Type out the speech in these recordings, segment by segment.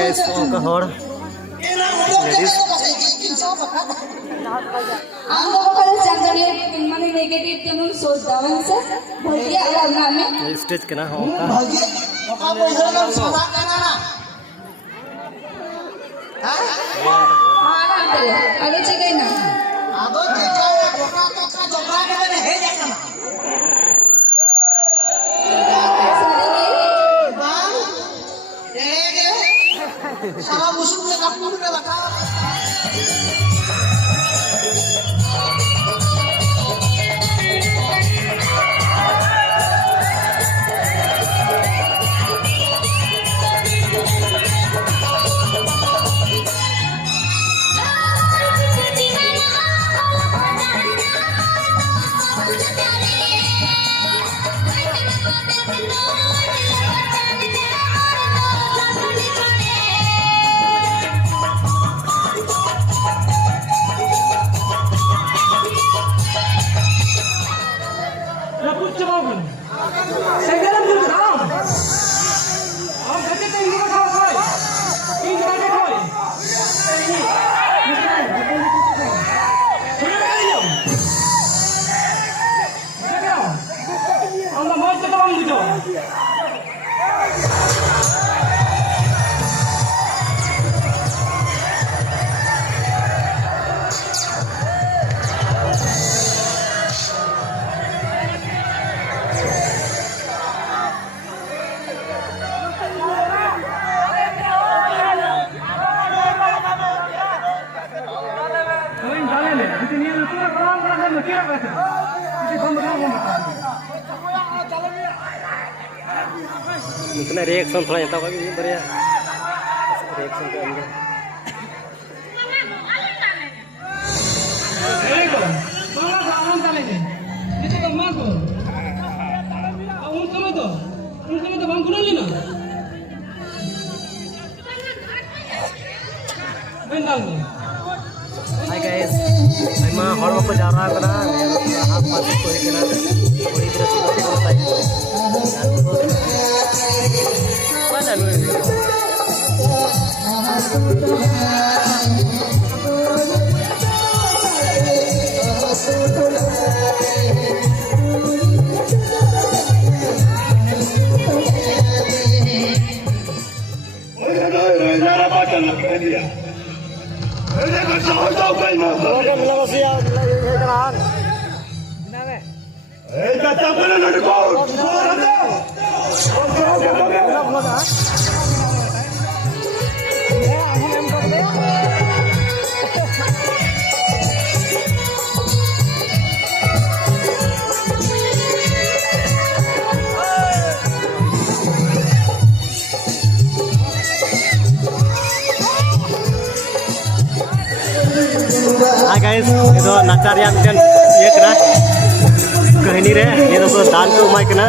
guys, ka hor ladies stage के ना हो सारा मुस्लिम ने कापूर में लगा इतना रिएक्शन थोड़ा आता होगा ये बढ़िया रिएक्शन के अंदर Hi guys, मैं हॉल में जा रहा है ना हाथ पास कोई के ना कोई इधर से बहुत side mana lu Hi guys, itu nacaryan kan iya kena कहनी रे ये तो दान को माइक ना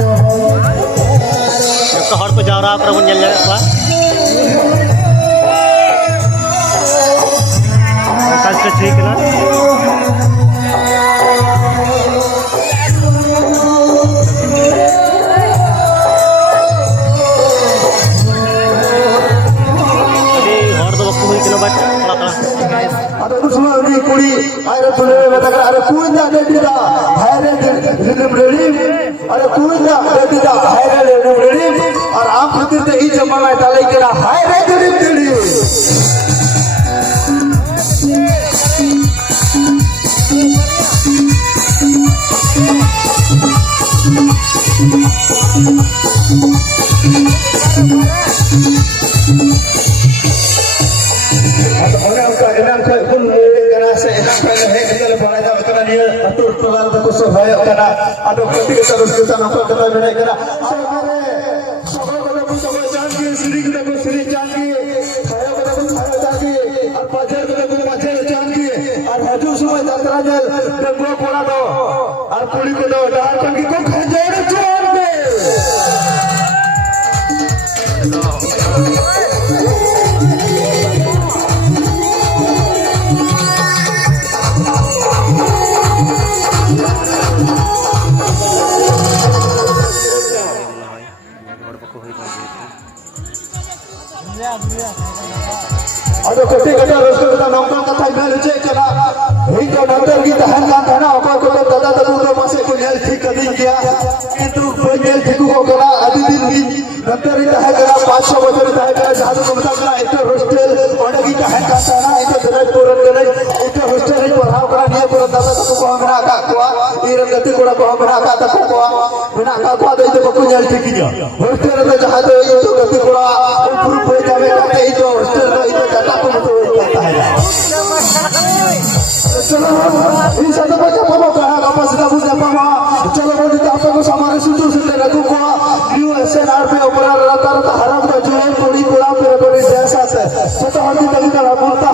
तो हर को जा रहा प्रभु nyel apa कास्ट ठीक ना अभी हर तो वक्त हुई kilo but ada semua ni kuri ada boleh katakan ada kuenya ada tidak hari hidup redim ada kuenya ada tidak hari hidup redim और आप खातिर ते ई जमाना डाले के hari redim redim oleh angka enam kali pun kerana saya enam kali kita lepas ada kerana dia atur pelan berkusuk saya kerana ada ketika terus kita nampak kita menaik kerana saya kata pun sama janji sendiri kita pun sendiri janji saya kata pun saya janji और पाजर kata pun पाजर janji और haju semua jatranya dan gua pola do और कुड़ी को दो डाल janji को खजर छोड़ दे Ada kote kata rasul kita nongkrong kata iman je kena hingga nanti kita hendak kena apa kota dada dada udah masih punya ঠিক kadi dia itu punya ঠিক ko kena adi din nanti kita hendak 500 বছর kita hendak jadu ko mata kena itu hostel ada kita hendak sana itu jelas turun kena itu hostel ni पढ़ाओ kena dia pura dada ko ko हमरा का को इरन गति को हमरा का ta ko bina ka ko itu punya ঠিক dia hostel में जहां तो itu गति को ऊपर पे जावे का itu hostel itu jata को तो कहता है चलो इन सब को जब हम कहा kapasitas punya apa चलो बोल देते आप को हमारे सुतु सुते रखो को न्यू एसएनआर पे ऊपर रता रता हराम का जो पूरी पूरा पूरा जैसा से तो हम तक का बोलता